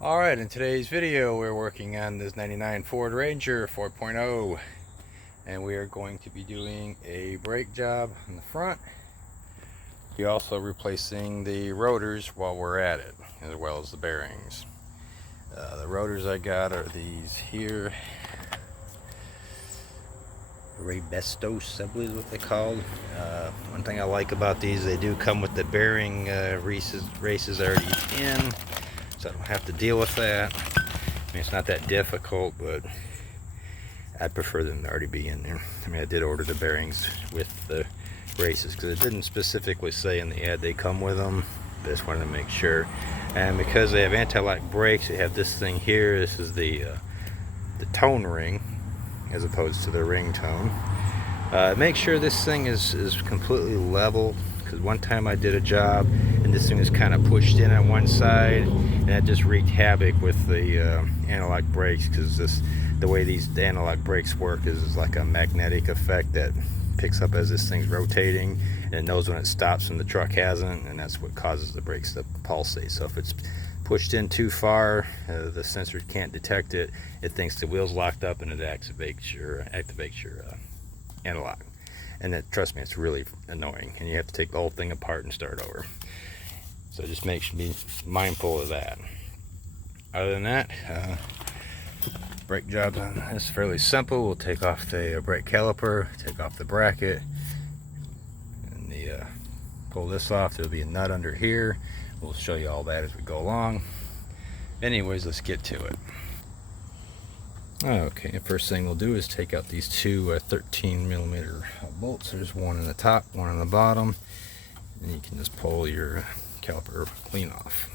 Alright, in today's video we're working on this 99 Ford Ranger 4.0 and we are going to be doing a brake job in the front. We're also replacing the rotors while we're at it, as well as the bearings. The rotors I got are these here. Rebestos, I believe is what they're called. One thing I like about these, they do come with the bearing races already in, so I don't have to deal with that. I mean, it's not that difficult, but I prefer them to already be in there. I mean, I did order the bearings with the races because it didn't specifically say in the ad they come with them, but I just wanted to make sure. And because they have anti-lock brakes, you have this thing here. This is the tone ring as opposed to the ring tone. Make sure this thing is completely level, because one time I did a job and this thing was kind of pushed in on one side, and that just wreaked havoc with the analog brakes, because the way these analog brakes work is like a magnetic effect that picks up as this thing's rotating, and it knows when it stops and the truck hasn't, and that's what causes the brakes to pulsate. So if it's pushed in too far, the sensor can't detect it. It thinks the wheel's locked up and it activates your analog. And that, trust me, it's really annoying, and you have to take the whole thing apart and start over. So just be mindful of that. Other than that, brake job on this is fairly simple. We'll take off the brake caliper, take off the bracket, and pull this off. There'll be a nut under here. We'll show you all that as we go along. Anyways, let's get to it. Okay, the first thing we'll do is take out these two 13mm bolts. There's one in the top, one on the bottom, and you can just pull your caliper clean off.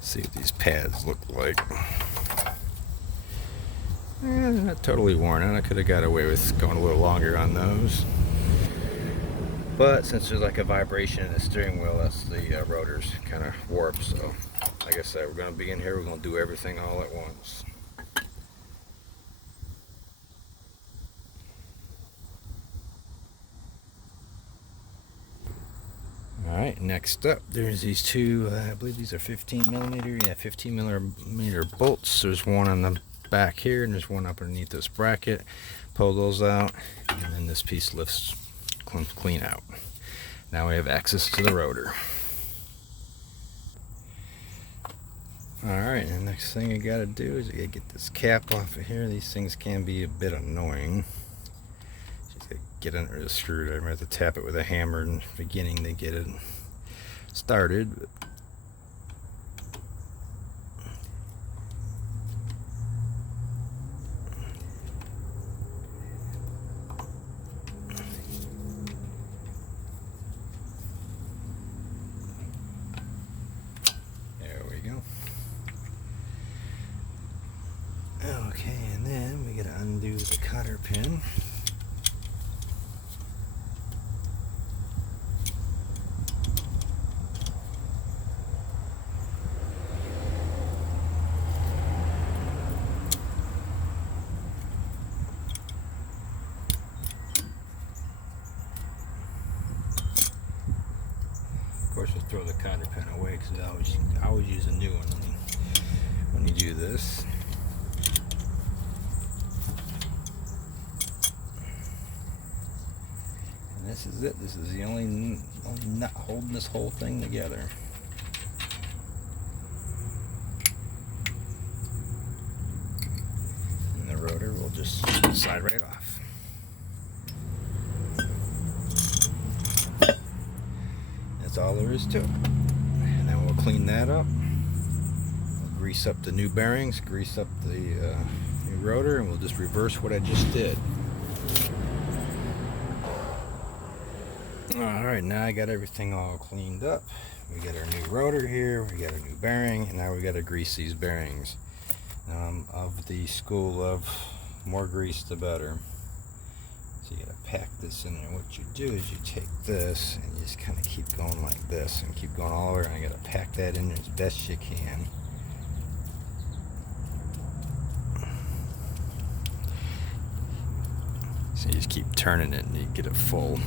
See what these pads look like. They're not totally worn out. I could have got away with going a little longer on those, but since there's like a vibration in the steering wheel, that's the rotors kind of warped. So like I said, we're going to be in here, we're going to do everything all at once. Alright, next up, there's these two, I believe these are 15mm, yeah, 15mm bolts. There's one on the back here, and there's one up underneath this bracket. Pull those out, and then this piece lifts clean out. Now we have access to the rotor. Alright, and the next thing you gotta do is you gotta get this cap off of here. These things can be a bit annoying. Just gotta get under the screwdriver. I have to tap it with a hammer in the beginning to get it started. Okay, and then we gotta undo the cotter pin. Of course, we'll throw the cotter pin away because I always use a new one when you do this. This is it. This is the only nut holding this whole thing together. And the rotor will just slide right off. That's all there is to it. And then we'll clean that up. We'll grease up the new bearings, grease up the new rotor, and we'll just reverse what I just did. Alright, now I got everything all cleaned up. We got our new rotor here, we got a new bearing, and now we got to grease these bearings. Now I'm of the school of more grease the better. So you gotta pack this in there. What you do is you take this and you just kind of keep going like this and keep going all over, and you gotta pack that in there as best you can. So you just keep turning it and you get it full.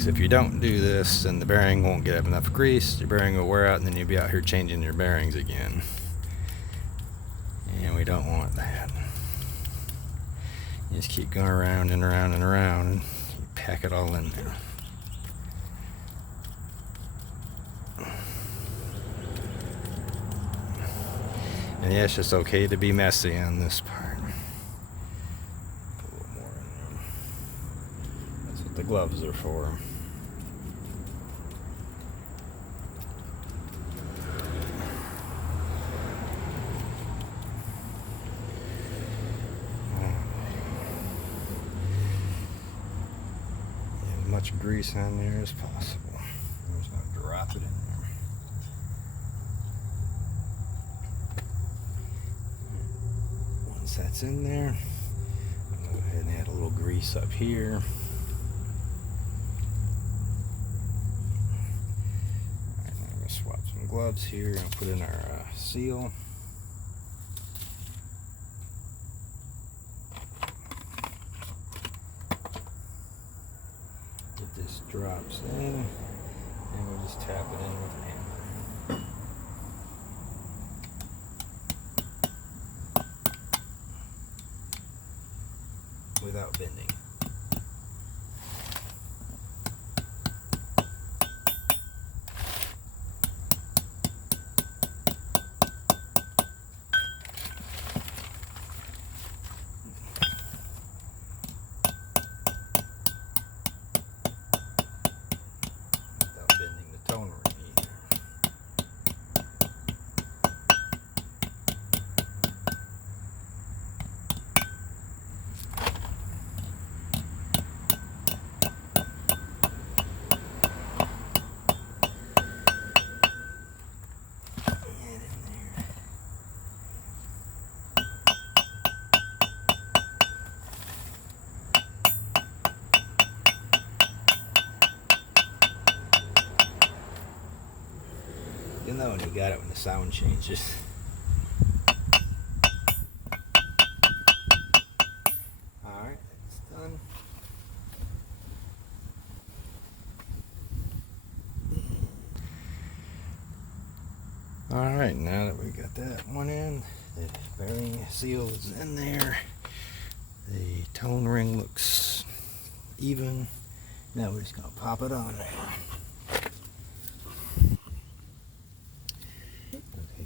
So if you don't do this, then the bearing won't get enough grease, your bearing will wear out, and then you'll be out here changing your bearings again. And we don't want that. You just keep going around and around and around, and you pack it all in there. And yeah, it's just okay to be messy on this part. Put a little more in there. That's what the gloves are for. As much grease on there as possible. I'm just going to drop it in there. Once that's in there, I'll go ahead and add a little grease up here. Alright, now I'm going to swap some gloves here and put in our seal. This drops in, and we'll just tap it in with an hammer without bending. You know when you got it when the sound changes. Alright, that's done. Alright, now that we got that one in, the bearing seal is in there. The tone ring looks even. Now we're just going to pop it on there.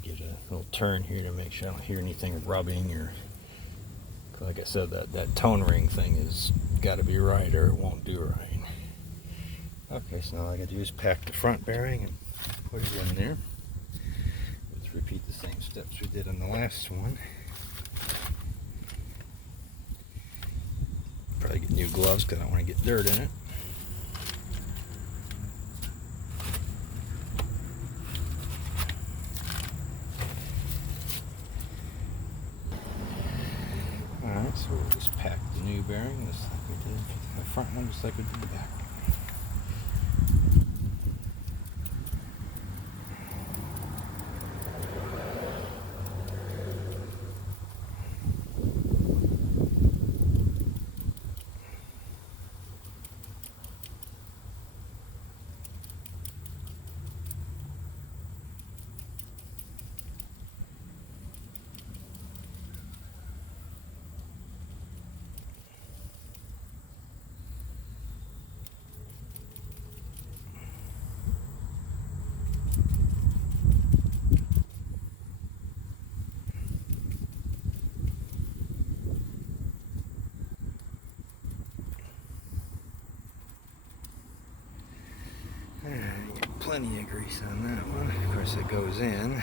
Get a little turn here to make sure I don't hear anything rubbing, or like I said, that tone ring thing has got to be right or it won't do right. Okay, so now all I got to do is pack the front bearing and put it in there. Let's repeat the same steps we did on the last one. Probably get new gloves because I don't want to get dirt in it. Alright, so we'll just pack the new bearing just like we did for the front one, just like we did the back one. Plenty of grease on that one. Of course, it goes in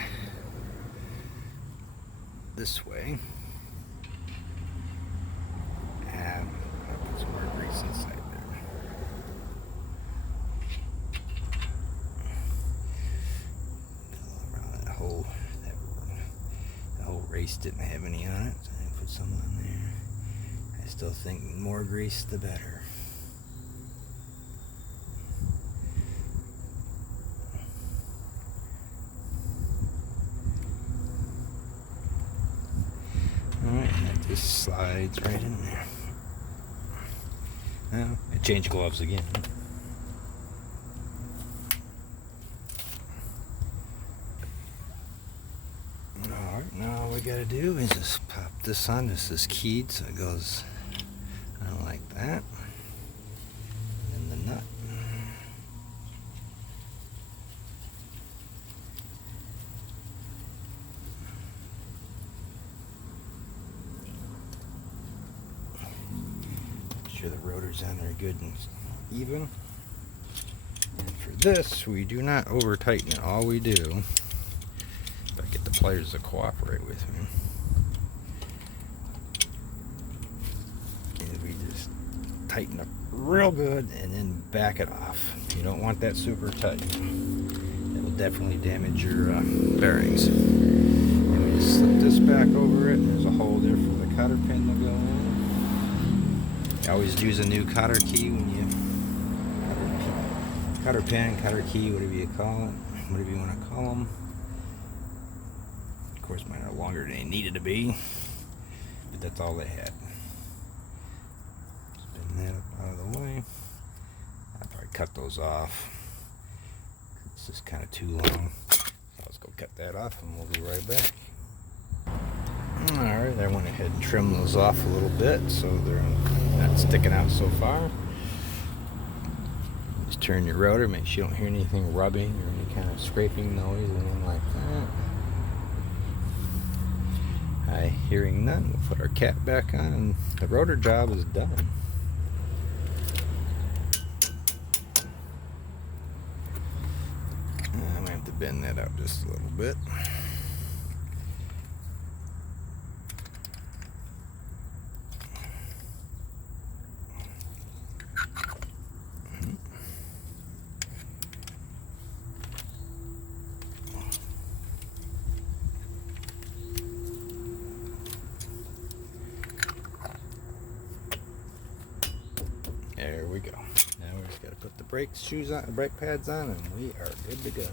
this way. And I'll put some more grease inside there. Around that whole race didn't have any on it, so I put some on there. I still think the more grease, the better. That just slides right in there. Now, I change gloves again. we gotta do is just pop this on. This is keyed, so it goes on like that. And the nut. Make sure the rotors on there are good and even. And for this, we do not over tighten it. All we do, if I get the pliers to cooperate with me, is we just tighten up real good and then back it off. You don't want that super tight. It will definitely damage your bearings. And we just slip this back over it, and there's a hole there for the cotter pin to go in. You always use a new cotter key when you cotter pin, cotter key, whatever you call it, whatever you want to call them. Of course, mine are longer than they needed to be, but that's all they had. Spin that up out of the way. I'll probably cut those off. It's just kind of too long. So let's go cut that off, and we'll be right back. Alright, I went ahead and trimmed those off a little bit so they're not sticking out so far. Just turn your rotor, make sure you don't hear anything rubbing or any kind of scraping noise or anything like that. High hearing none. We'll put our cap back on and the rotor job is done. I'm going to have to bend that out just a little bit. There we go. Now we just got to put the brake pads on, and we are good to go.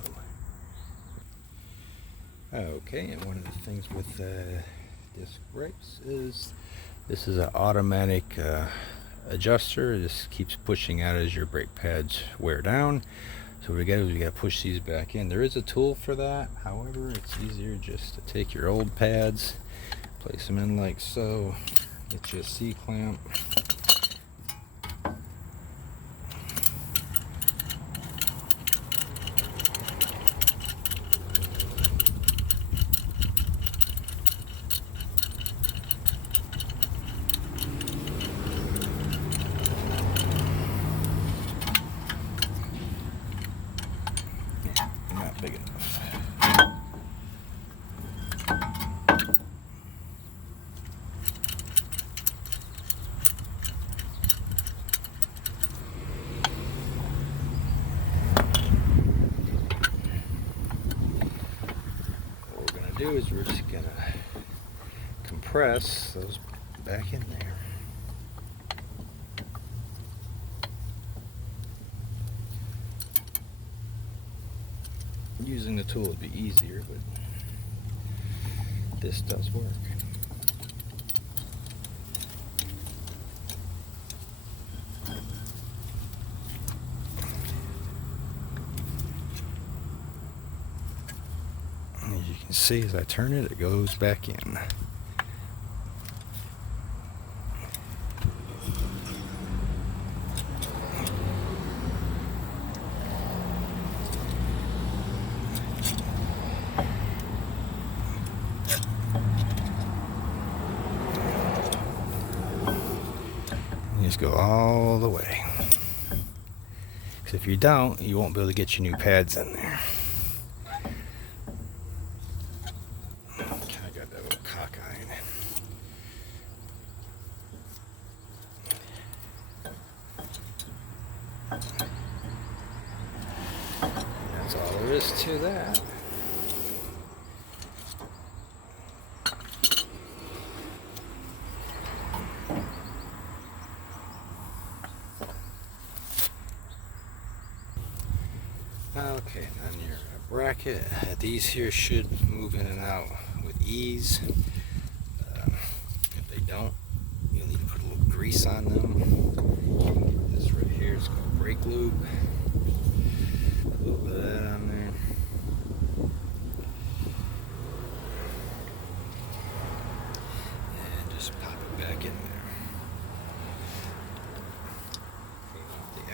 Okay, and one of the things with disc brakes is this is an automatic adjuster. It just keeps pushing out as your brake pads wear down. So what we got to do is we got to push these back in. There is a tool for that. However, it's easier just to take your old pads, place them in like so, get you a C-clamp. Big enough. What we're going to do is we're just going to compress those back in there. Using the tool would be easier, but this does work. As you can see, as I turn it, it goes back in. Just go all the way. Because if you don't, you won't be able to get your new pads in there. I got that little cockeye. That's all there is to that. Okay, on your bracket, these here should move in and out with ease. If they don't, you'll need to put a little grease on them. This right here is called brake lube. A little bit of that on there.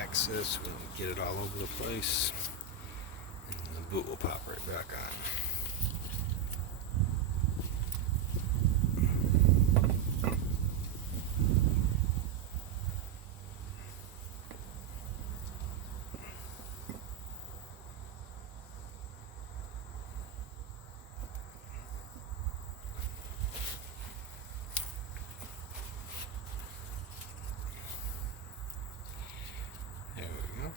access when we get it all over the place, and the boot will pop right back on. There we go.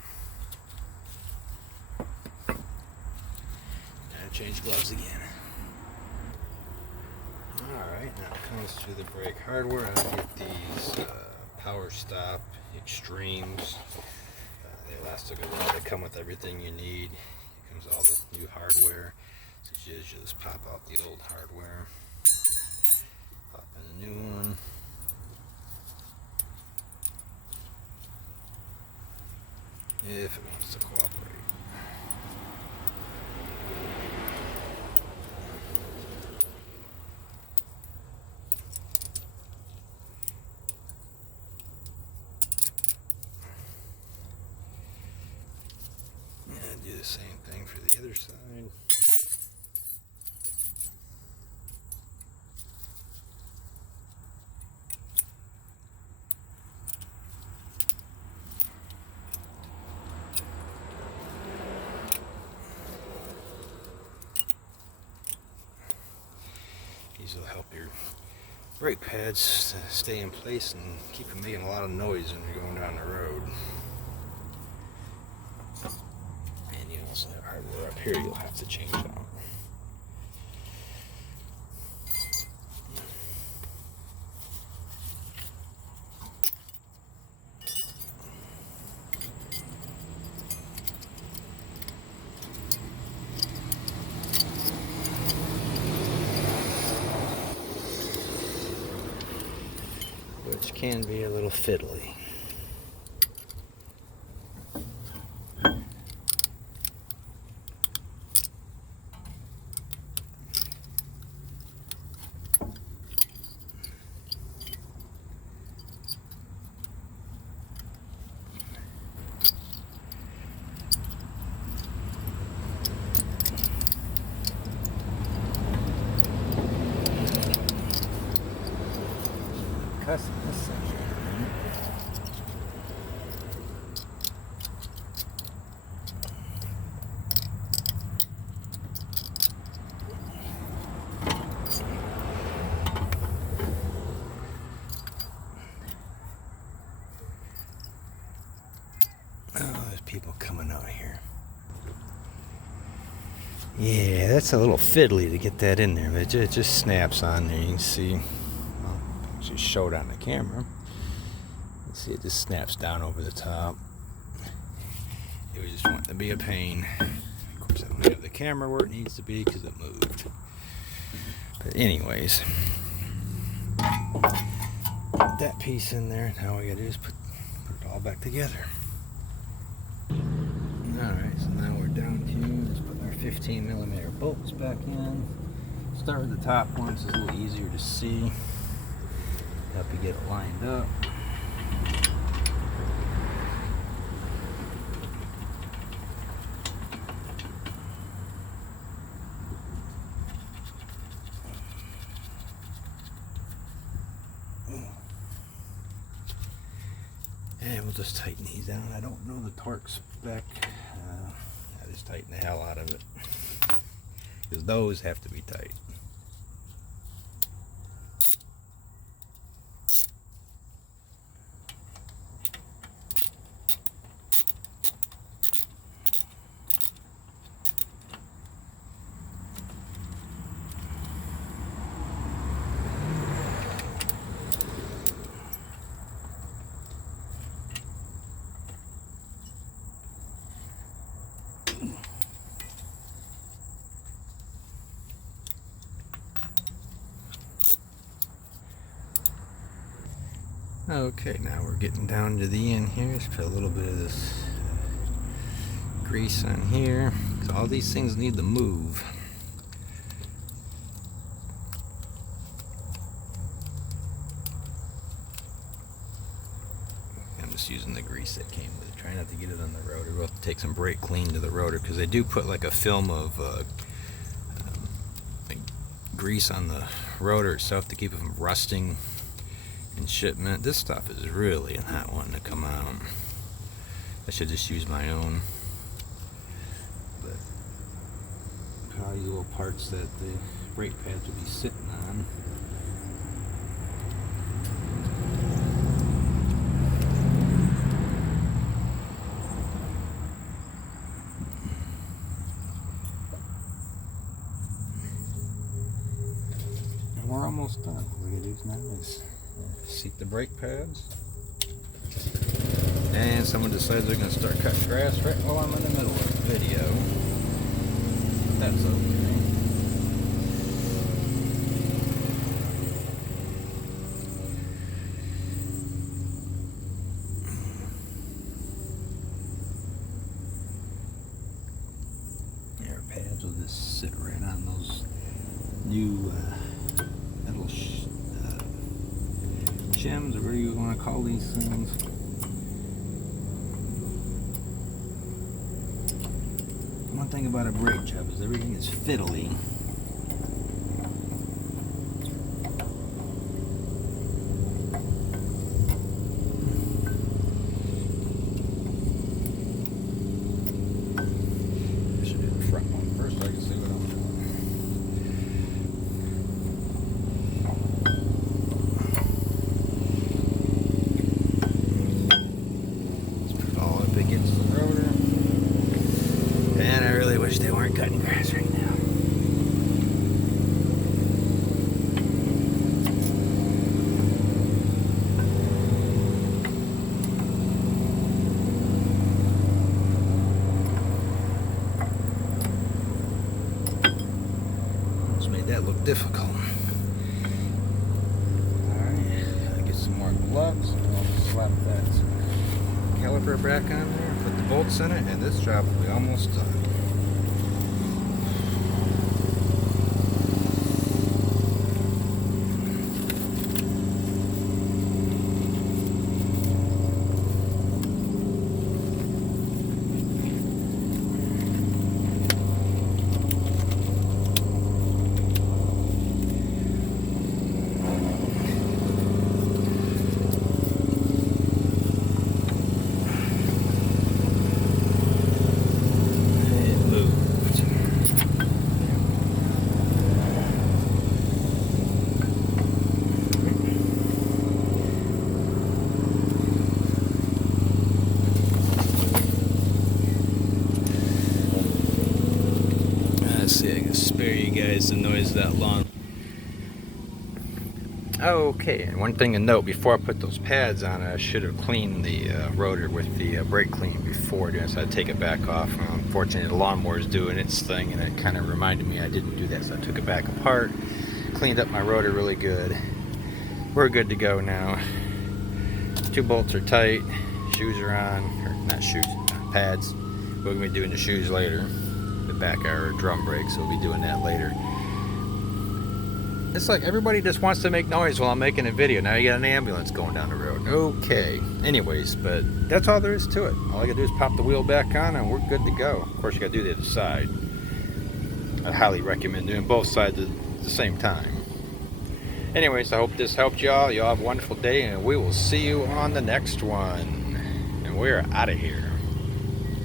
Now change gloves again. Alright, now it comes to the brake hardware. I get these Power Stop Extremes. They last a good while. They come with everything you need. Here comes all the new hardware. So you just pop out the old hardware, pop in the new one. If it wants to cooperate. And do the same thing for the other side. These will help your brake pads stay in place and keep from making a lot of noise when you're going down the road. And you also have hardware up here you'll have to change out. Which can be a little fiddly. Cussing this section. Oh, there's people coming out here. Yeah, that's a little fiddly to get that in there, but it just snaps on there. You can see. Well, just show it on the camera. You see, it just snaps down over the top. It was just wanting to be a pain. Of course, I don't have the camera where it needs to be because it moved. But anyways, put that piece in there. Now all we gotta do is put it all back together. Alright, so now we're down to just putting our 15mm bolts back in. Start with the top one, so it's a little easier to see. Help you get it lined up. And we'll just tighten these down. I don't know the torque spec. I just tighten the hell out of it. Because those have to be tight. Okay, now we're getting down to the end here. Let's put a little bit of this grease on here. All these things need to move. And just using the grease that came with it. Try not to get it on the rotor. We'll have to take some brake clean to the rotor because they do put like a film of like grease on the rotor itself to keep it from rusting in shipment. This stuff is really not wanting to come out. I should just use my own. But probably little parts that the brake pads will be sitting on. We're almost done. What we're going to do now is seat the brake pads. And someone decides they're going to start cutting grass right while I'm in the middle of the video. That's okay. Our pads will just sit right on those new little shims, or what do you want to call these things? One thing about a brake job is everything is fiddly. I should do the front one first so I can see what I'm doing. Against the rotor, and I really wish they weren't cutting grass right now. Almost made that look difficult. Alright, I'll get some more gloves and I'll slap that caliper back on there, put the bolts in it, and this job will be almost done. See, I can spare you guys the noise that long. Okay, and one thing to note, before I put those pads on, I should have cleaned the rotor with the brake clean before doing it, so I'd take it back off. Unfortunately, the lawnmower is doing its thing, and it kind of reminded me I didn't do that, so I took it back apart, cleaned up my rotor really good. We're good to go now. 2 bolts are tight, shoes are on, or not shoes, pads. We're going to be doing the shoes later. The back our drum brakes, so we'll be doing that later. It's like everybody just wants to make noise while I'm making a video. Now you got an ambulance going down the road. Okay. Anyways, but that's all there is to it. All I gotta do is pop the wheel back on and we're good to go. Of course, you gotta do the other side. I highly recommend doing both sides at the same time. Anyways, I hope this helped y'all. Y'all have a wonderful day, and we will see you on the next one. And we're out of here.